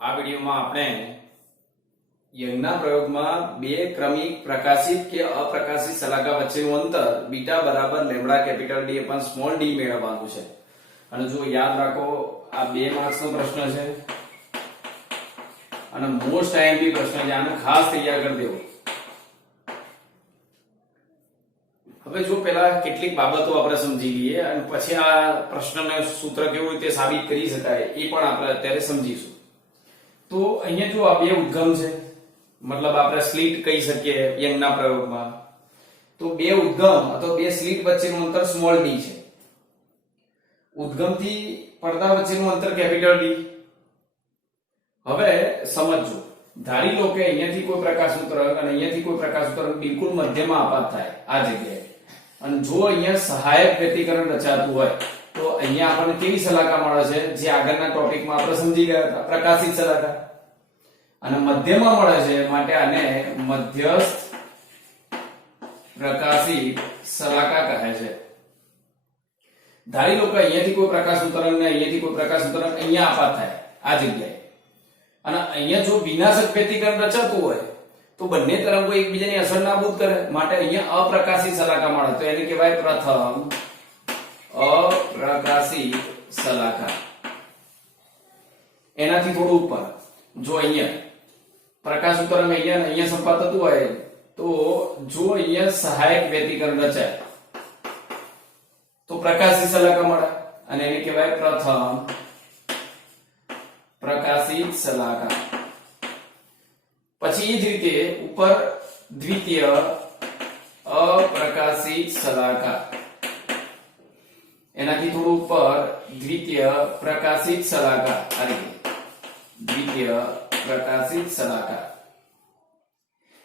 આ વિડીયોમાં આપણે યંગના પ્રયોગમાં બે ક્રમિક પ્રકાશિત કે અપ્રકાશિત શલાકા વચ્ચેનું અંતર બીટા બરાબર lambda capital D upon small d મેળવવાનું છે। અને જો યાદ રાખો આ 2 માર્ક્સનો પ્રશ્ન છે અને મોસ્ટ આઈએમપી પ્રશ્ન છે, આને ખાસ તૈયાર કરી દેવો। હવે જો પેલા કેટલીક બાબતો આપણે સમજી લઈએ અને પછી આ પ્રશ્નને સૂત્ર કેવું રીતે સાબિત કરી શકાય એ પણ આપણે અત્યારે સમજીશું। તો અહીંયા જો આ બે ઉદ્ગમ છે, મતલબ આપણે સ્લિટ કહી શકીએ યંગના પ્રયોગમાં, તો બે ઉદ્ગમ અથવા બે સ્લિટ વચ્ચેનું અંતર સ્મોલ ડી છે, ઉદ્ગમથી પડદા વચ્ચેનું અંતર કેપિટલ ડી। હવે સમજો, ધારી લો કે અહીંયાથી કોઈ પ્રકાશનું તરંગ અને અહીંયાથી કોઈ પ્રકાશનું તરંગ બિલકુલ મધ્યમાં આપાત થાય આ જગ્યાએ, અને જો અહીંયા સહાયક વ્યતિકરણ રચાતું હોય તો અહીંયા આપણને કેવી શલાકા મળે છે, જે આગળના ટોપિકમાં આપણે સમજી ગયા હતા, પ્રકાશિત શલાકા, અને મધ્યમાં મળે છે માટે આને મધ્યસ્થ પ્રકાશિત શલાકા કહે છે। ધારી લો કે અહીંયાથી કોઈ પ્રકાશનું તરંગ ને અહીંયાથી કોઈ પ્રકાશનું તરંગ અહીંયા આપાત થાય આ જગ્યાએ, અને અહીંયા જો વિનાશક વ્યતિકરણ રચાતું હોય તો બંને તરંગો એકબીજાની અસર નાબૂદ કરે માટે અહીંયા અપ્રકાશિત શલાકા મળે, તો એને કહેવાય પ્રથમ અપ્રકાશિત શલાકા। એનાથી થોડું ઉપર જો અહીંયા પ્રકાશનું તરંગ અહીંયા અહીંયા સંપાત થતું હોય તો જો અહીંયા સહાયક વ્યતિકરણ રચાય તો પ્રકાશિત શલાકા મળે અને એને કહેવાય પ્રથમ પ્રકાશિત શલાકા। પછી એ જ રીતે ઉપર દ્વિતીય અપ્રકાશિત શલાકા, એનાથી થોડું ઉપર દ્વિતીય પ્રકાશિત શલાકા, આ રીતે દ્વિતીય પ્રકાશિત શલાકા।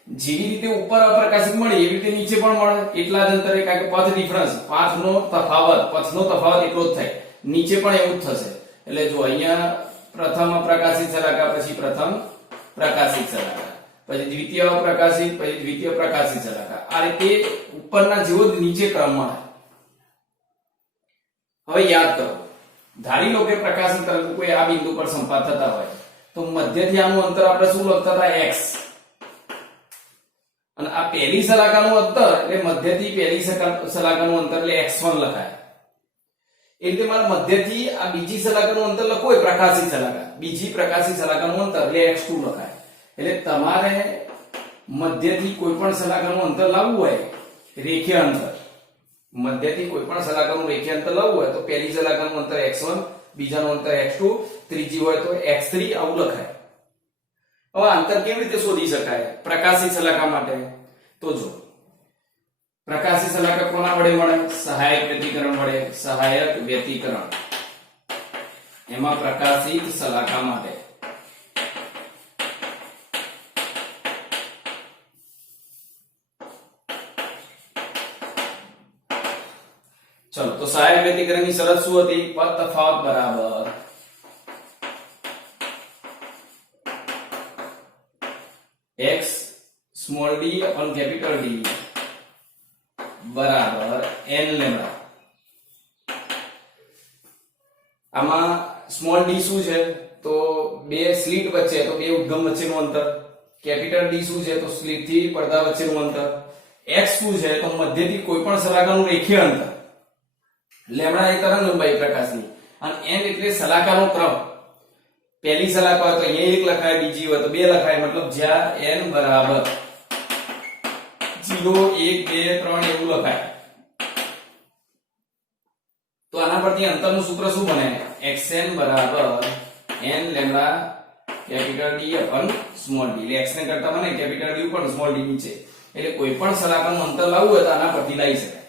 જેવી રીતે ઉપર અપ્રકાશિત મળી એવી રીતે નીચે પણ મળે, એટલા જ અંતરે, કારણ કે પથ ડિફરન્સ, પથનો તફાવત એટલો જ થાય, નીચે પણ એવું જ થશે। એટલે જો અહીંયા પ્રથમ અપ્રકાશિત શલાકા, પછી પ્રથમ પ્રકાશિત શલાકા, પછી દ્વિતીય અપ્રકાશિત, પછી દ્વિતીય પ્રકાશિત શલાકા, આ રીતે ઉપરના જેવો જ નીચે ક્રમ મળે। હવે યાદ કરો, ધારી લો કે પ્રકાશિત તરંગ કોઈ આ બિંદુ પર સંપાત થતા હોય તો મધ્યથી આનું અંતર આપણે શું લખતા હતા, x, અને આ પહેલી શલાકાનું અંતર એટલે મધ્યથી પહેલી શલાકાનું અંતર એટલે x1 લખાય। એટલે મારે મધ્યથી આ બીજી શલાકાનું અંતર લખવું હોય, પ્રકાશિત શલાકા, બીજી પ્રકાશિત શલાકાનું અંતર એટલે x2 લખાય। એટલે તમારે મધ્યથી કોઈ પણ શલાકાનું અંતર લાવવું હોય, રેખીય અંતર, મધ્યથી કોઈ પણ શલાકાનું રેખીય અંતર લાવવું હોય તો પહેલી શલાકાનું અંતર x1, બીજાનું અંતર x2, ત્રીજી હોય તો x3, આવું લખાય। હવે અંતર કેવી રીતે શોધી શકાય પ્રકાશિત શલાકા માટે? તો જો પ્રકાશિત શલાકા કોના વડે મળે? સહાયક વ્યતિકરણ વડે। સહાયક વ્યતિકરણ, એમાં પ્રકાશિત શલાકા માટે ચલો, તો સહાયક વ્યતિકરણની શરત શું હતી? પથ તફાવત બરાબર x small d upon capital D બરાબર n લેમ્બડા। આમાં સ્મોલ d શું છે? તો બે સ્લિટ વચ્ચે, તો બે ઉદ્ગમ વચ્ચેનું અંતર। કેપિટલ D શું છે? તો સ્લિટ થી પડદા વચ્ચેનું અંતર। x શું છે? તો મધ્યથી કોઈ પણ શલાકાનું રેખીય અંતર। લેમ્બડા એ તરંગ લંબાઈ પ્રકાશની, અને n એટલે શલાકાનો ક્રમ। પહેલી શલાકા હોય તો અહીંયા 1 લખાય, બીજી હોય તો 2 લખાય, મતલબ જ્યાં n બરાબર 0 1 2 3 એવું લખાય। તો આના પરથી અંતરનું સૂત્ર શું બને? xn બરાબર n lambda capital D upon small d। એટલે x ને કરતા મને કેપિટલ D ઉપર સ્મોલ d નીચે, એટલે કોઈ પણ શલાકાનું અંતર લાવવું હોય તો આના પરથી લાવી શકાય,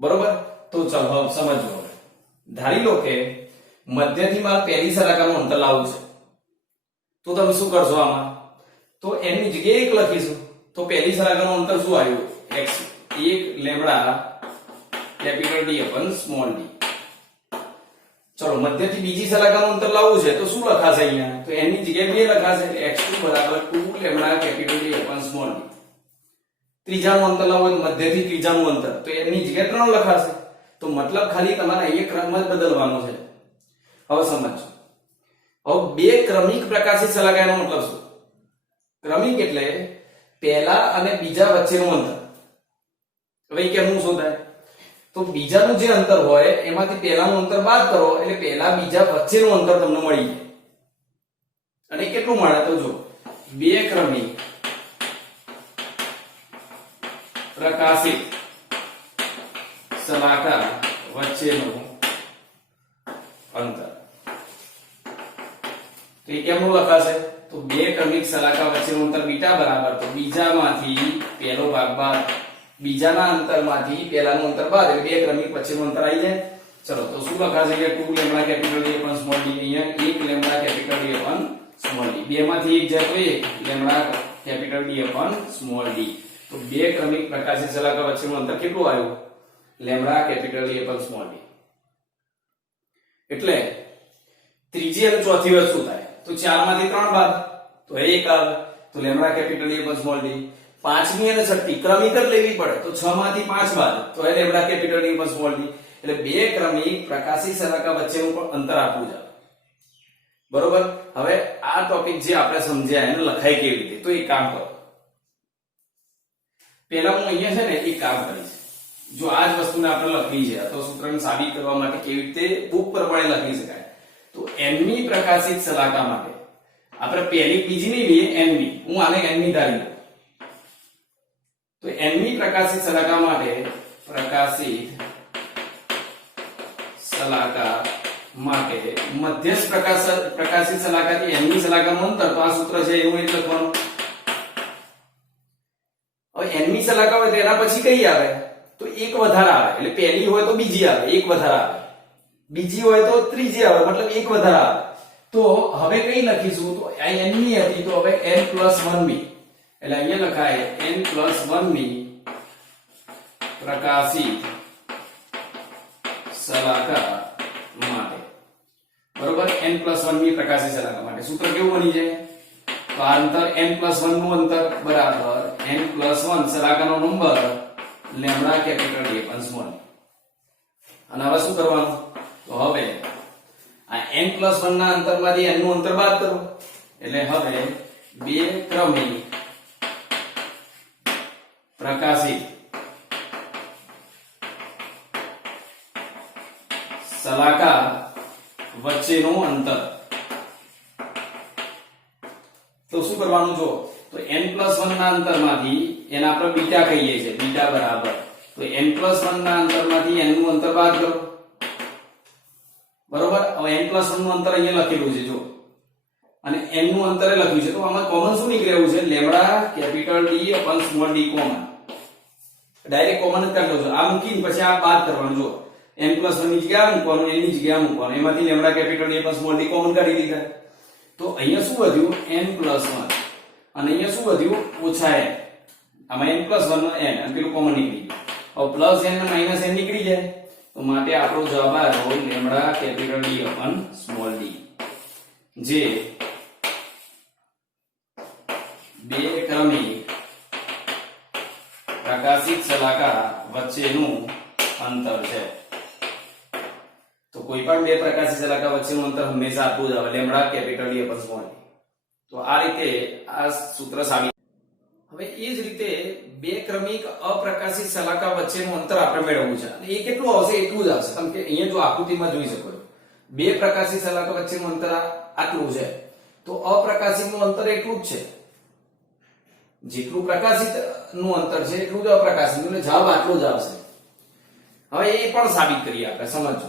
બરોબર? તો ચાલો હવે સમજો। ધારી લો કે મધ્યથી મારે પહેલી શલાકાનું અંતર લાવવું છે, તો તમે શું કરશો? આમાં તો n ની જગ્યાએ 1 લખીશું, તો પહેલી શલાકાનું અંતર શું આવ્યું? x1 lambda capital D upon small d। ચલો, મધ્યથી બીજી શલાકાનું અંતર લાવવું છે તો શું લખાશે અહીંયા? તો n ની જગ્યાએ 2 લખાશે, x2 બરાબર 2 lambda capital D upon small d। ત્રીજાનું અંતર લાવવું હોય મધ્યથી ત્રીજાનું અંતર, તો n ની જગ્યાએ 3 લખાશે। તો મતલબ ખાલી તમારે અહીંયા ક્રમ જ બદલવાનો છે। હવે સમજો, હવે બે ક્રમિક પ્રકાશી સલાકા એનો મતલબ શું? ક્રમિક એટલે પહેલા અને બીજા વચ્ચેનું અંતર. હવે કેમનું શોધાય? તો બીજાનું જે અંતર હોય એમાંથી પહેલાનું અંતર બાદ કરો એટલે પહેલા બીજા વચ્ચેનું અંતર તમને મળી જાય. અને કેટલું મળે તો જો બે ક્રમિક પ્રકાશિત સલાકા વચ્ચેનું અંતર. તો એ કેમનું લખાશે? તો બે ક્રમિક સલાકા વચ્ચેનું અંતર બીટા બરાબર તો બીજામાંથી પહેલો ભાગ બાદ બીજાના અંતરમાંથી પહેલાનું અંતર બાદ એટલે બે ક્રમિક વચ્ચેનું અંતર આવી જાય. ચલો તો શું લખાશે? 2 lambda capital D upon small d. અહીંયા 1 lambda capital D upon small d. બે માંથી એક જાય તો 1 lambda capital D upon small d. તો બે ક્રમિક પ્રકાશી સલાકા વચ્ચેનું અંતર કેટલું આવ્યું? Lambda capital D upon small d. એટલે ત્રીજી અને ચોથી વસ્તુ થાય તો 4 માંથી 3 બાદ તો 1 આવે તો lambda capital D upon small d. પાંચમી અને છઠ્ઠી ક્રમિક જ લેવી પડે તો 6 માંથી 5 બાદ તો એ lambda capital D upon small d. એટલે બે ક્રમિક પ્રકાશી સલાકા વચ્ચેનું પણ અંતર આપવું છે. બરોબર. હવે આ ટોપિક જે આપણે સમજ્યા એને લખાય કેવી રીતે તો એક કામ કરો. પહેલા હું અહીંયા છે ને એક કામ કરીશ. જો આ જ વસ્તુને આપણે લખવી છે તો સૂત્રને સાબિત કરવા માટે કેવી રીતે બુક પ્રમાણે લખી શકાય તો nમી પ્રકાશિત સલાકા માટે આપણે પહેલી બીજી નહીં લઈએ nમી. હું આને nમી ધારી લઉં તો nમી પ્રકાશિત સલાકા માટે પ્રકાશિત સલાકા માટે મધ્યસ્થ પ્રકાશિત સલાકાથી nમી સલાકાનું અંતર તો આ સૂત્ર છે એવું જ લખવાનું. હવે nમી સલાકા હોય તો એના પછી કઈ આવે તો એક વધારે આવે એટલે પહેલી હોય તો બીજી આવે એક વધારે આવે બીજી હોય તો ત્રીજી આવે મતલબ એક વધારે આવે. તો હવે કઈ લખીશું તો આ nમી હતી તો હવે n+1b એટલે અહીંયા લખાય n+1b પ્રકાશિત સલાકા માટે. બરોબર. n+1b પ્રકાશિત સલાકા માટે સૂત્ર કેવું બની જાય તો આ અંતર n+1 નું અંતર બરાબર n+1 સલાકાનો number lambda capital D upon small. અને હવે શું કરવાનું તો હવે આ n+1 ના અંતરમાંથી n નું અંતર બાદ કરો એટલે હવે બે ક્રમિક પ્રકાશિત સલાકા વચ્ચેનું અંતર. તો શું કરવાનું જો તો n+1 ના અંતરમાંથી એને આપણે બીટા કહીએ છીએ બીટા બરાબર તો n+1 ના અંતરમાંથી n નું અંતર બાદ કરો. બરોબર. હવે n+1 નું અંતર અહીંયા લખેલું છે જો અને n નું અંતર લખ્યું છે તો આમાં કોમન શું નીકળ્યું છે lambda capital D upon small d common. Direct common જ કરી લો છો. આ મૂકીને પછી આ બાદ કરવાનું જો n+1 ની જગ્યાએ મૂકવાનું n ની જગ્યાએ મૂકવાનું એમાંથી lambda capital D upon small d common કાઢી દીધા. તો અહીંયા શું વધ્યું n+1 અને અહીંયા શું વધ્યું ઓછા n. આમાં n+1 નો n અને પેલું કોમન નીકળી ગયું. હવે પ્લસ n અને માઈનસ n નીકળી જાય તો માટે આપણો જવાબ આવ્યો lambda capital D upon small d જે બે ક્રમિક પ્રકાશિત સલાકા વચ્ચેનું અંતર છે. તો કોઈ પણ બે પ્રકાશિત સલાકા વચ્ચેનું અંતર હંમેશા આટલું જ આવે lambda capital D upon small d. તો આ રીતે આ સૂત્ર સાબિત. હવે એ જ રીતે બે ક્રમિક અપ્રકાશિત સલાકા વચ્ચેનું અંતર આપણે મેળવવું છે અને એ કેટલું આવશે એટલું જ આવશે. કારણ કે અહીંયા જો આકૃતિમાં જોઈ શકો છો બે પ્રકાશિત સલાકા વચ્ચેનું અંતર આટલું છે તો અપ્રકાશિતનું અંતર એટલું જ છે. જેટલું પ્રકાશિત નું અંતર છે એટલું જ અપ્રકાશિત એટલે જવાબ આટલો જ આવશે. હવે એ પણ સાબિત કરીએ આપણે સમજો.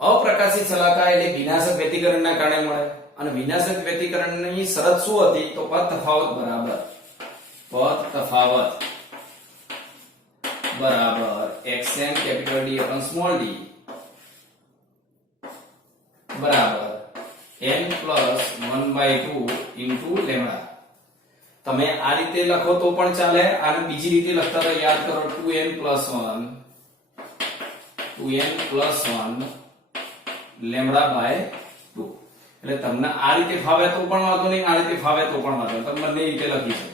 અપ્રકાશિત સલાકા એટલે વિનાશક વ્યતિકરણના કારણે મળે અને વિનાશક વ્યતિકરણની શરત શું હતી તો પથ તફાવત બરાબર xn capital D upon small d બરાબર n+1/2 into લેમ્બડા. તમે આ રીતે લખો તો પણ ચાલે અને બીજી રીતે લખતા તો યાદ કરો 2n+1 λ/2 એટલે તમને આ રીતે ફાવે તો પણ વાંધો નહીં આ રીતે ફાવે તો પણ વાંધો નહીં તમે બંને રીતે લખી શકો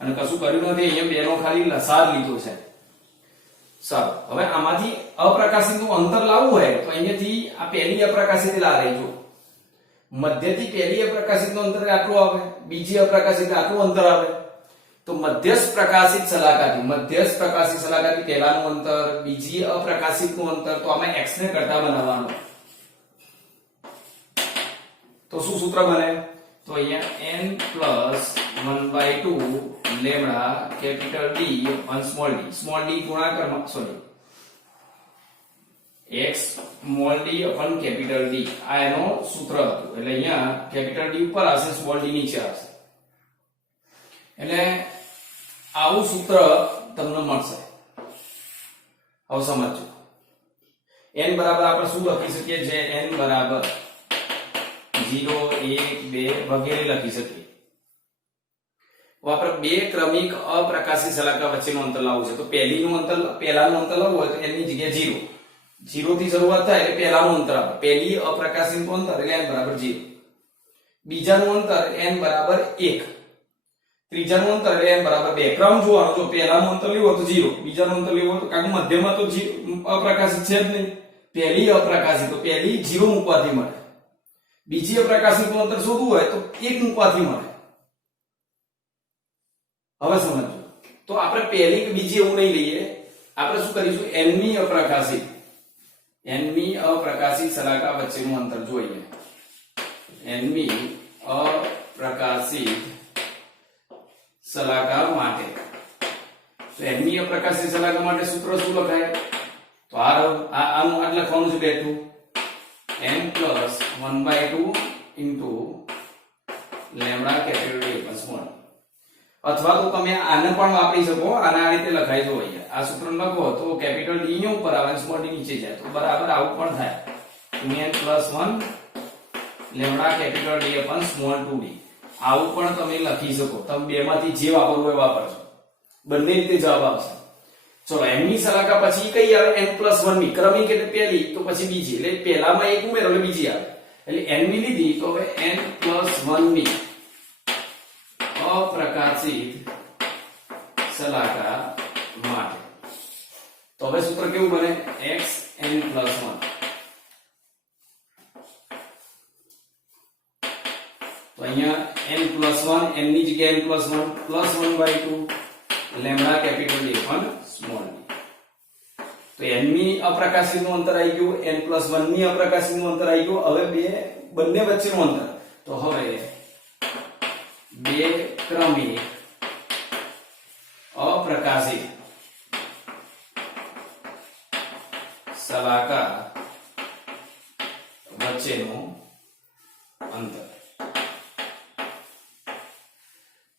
અને કશું કર્યું નથી અહીંયા બેનો ખાલી લસાઅ લીધો છે. સારું. હવે આમાંથી અપ્રકાશિત નું અંતર લાવવું હોય તો અહીંયાથી આ પહેલી અપ્રકાશિત લા રહી જો મધ્યથી પહેલી અપ્રકાશિતનું અંતર આટલું આવે, બીજી અપ્રકાશિત આટલું અંતર આવે. તો મધ્યસ્થ પ્રકાશિત શલાકાથી પહેલાનું અંતર, બીજી અપ્રકાશિતનું અંતર, તો આમાં x ને કરતા બનાવવાનું. તો શું સૂત્ર બને? તો અહીંયા n+1/2 lambda capital D upon small d ગુણાકારમાં x small d upon capital D આ એનો સૂત્ર હતું. એટલે અહીંયા કેપિટલ D ઉપર આવશે, સ્મોલ d નીચે આવશે. એટલે આવું સૂત્ર તમને મળશે. હવે સમજો n બરાબર આપણે શું લખી શકીએ? જે n બરાબર 0 1 2 વગેરે લખી શકીએ. આપણે બે ક્રમિક અપ્રકાશિત શલાકા વચ્ચેનું અંતર લાવવું છે. તો પહેલાનું અંતર લાવવું હોય તો n ની જગ્યાએ 0 થી શરૂઆત થાય એટલે પહેલાનું અંતર આવે. પહેલી અપ્રકાશિતનું અંતર એટલે n બરાબર 0. બીજાનું અંતર n બરાબર 1. ત્રીજાનું અંતર એટલે n બરાબર 2. ક્રમ જોવાનો. જો પહેલાનું અંતર લેવું હોય તો 0, બીજાનું અંતર લેવું હોય તો કારણ મધ્યમાં તો અપ્રકાશિત છે જ નહીં. પહેલી અપ્રકાશિત તો પહેલી 0 મૂકવાથી મળે. બીજી અપ્રકાશિતનું અંતર શોધવું હોય તો 1 મૂકવાથી મળે. હવે સમજો. તો આપણે પહેલી કે બીજી એવું નહીં લઈએ. આપણે શું કરીશું? nમી અપ્રકાશિત શલાકા વચ્ચેનું અંતર જોઈએ. nમી અપ્રકાશિત શલાકા માટે. તો nમી અપ્રકાશિત શલાકા માટે સૂત્ર શું લખાય? તો આનું આટલે લખવાનું છે બેઠું n+1/2 into lambda capital D upon small. અથવા તો તમે આને પણ વાપરી શકો. આને આ રીતે લખાઈ દો. અહીંયા આ સૂત્ર લખો તો કેપિટલ D ની ઉપર આવે, સ્મોલ d નીચે જાય. તો બરાબર આવું પણ થાય. n+1 lambda capital D upon small 2d. આવું પણ તમે લખી શકો. તમે બેમાંથી જે વાપરવું હોય વાપરજો. બંને રીતે જવાબ આવશે. ચલો n ની શલાકા પછી કઈ આવે? n+1 ની. ક્રમિક એટલે પહેલી, તો પછી બીજી. એટલે પહેલામાં એક ઉમેરો એટલે બીજી આવે. એટલે n ની લીધી તો હવે n+1 ની અપ્રકાશિત શલાકા માટે. તો હવે સૂત્ર કેવું બને? xn+1. તો અહીંયા n+1 n ની જગ્યાએ n+1 +1/2 lambda capital D upon small d. તો n ની અપ્રકાશિતનું અંતર આવી ગયું, n+1 ની અપ્રકાશિતનું અંતર આવી ગયું. હવે બંને વચ્ચેનું અંતર. તો હવે બે ક્રમિક અપ્રકાશિત શલાકા વચ્ચેનું અંતર.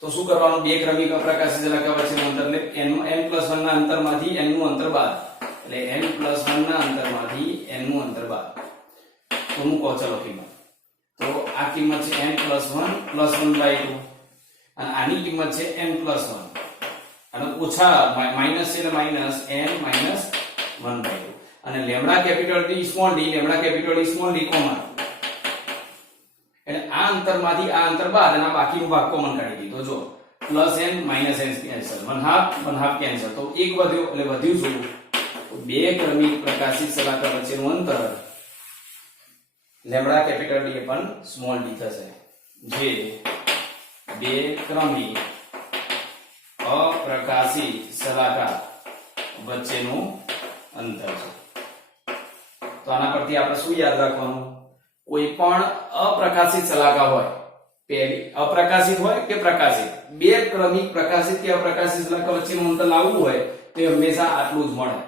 તો શું કરવાનું? બે ક્રમિક અપ્રકાશિત શલાકા વચ્ચેનું અંતર એટલે n+1 ના અંતરમાંથી n નું અંતર બાદ. એટલે n+1 ના અંતરમાંથી n નું અંતર બાદ. તો મૂકો ચલો કિંમત. તો આ કિંમત છે n+1 +1/2 અને આની કિંમત છે n+1 અને ઓછા માઈનસ છે એટલે માઈનસ n -1/2 અને lambda capital D small d lambda capital D small d common. એટલે આ અંતરમાંથી આ અંતર બાદ અને આ બાકીનો ભાગ કોમન કાઢી દીધો. જો +n -n કેન્સલ, 1/2 કેન્સલ. તો એક વધ્યો એટલે વધ્યું શું? બે ક્રમિક પ્રકાશિત શલાકા વચ્ચેનું અંતર lambda capital D upon small d થશે. જે બે ક્રમિક અપ્રકાશિત શલાકા વચ્ચેનું અંતર છે. તો આના પરથી આપણે શું યાદ રાખવાનું? કોઈ પણ અપ્રકાશિત શલાકા હોય, પહેલી અપ્રકાશિત હોય કે પ્રકાશિત, બે ક્રમિક પ્રકાશિત કે અપ્રકાશિત શલાકા વચ્ચેનું અંતર લાવવું હોય તો હંમેશા આટલું જ મળે.